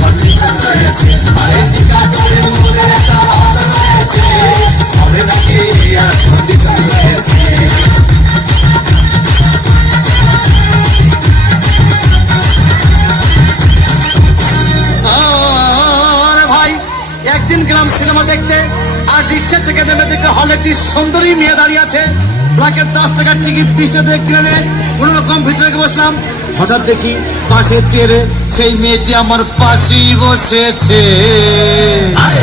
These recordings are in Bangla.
কন্ডিশন রয়েছে। গেলাম সিনেমা দেখতে, আর রিক্সা থেকে নেমে দেখে হলে একটি সুন্দরী মেয়ে দাঁড়িয়ে আছে ব্ল্যাকের দশ টাকার টিকিট বিশ টাকা কিনে কোনো রকম ভিতরে বসলাম। হঠাৎ দেখি পাশে চেয়ারে সেই মেয়েটি আমার পাশেই বসেছে। আরে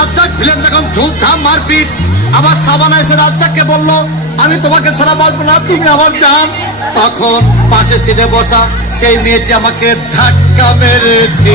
রাজ্জাক ভিলেন যখন ধুমধাম মারপিট, আবার সাবানা এসে রাজ্জাককে বলল, আমি তোমাকে ছাড়া বাঁচবো না, তুমি আমার জান। তখন পাশে সিটে বসা সেই মেয়েটি আমাকে ধাক্কা মেরেছে।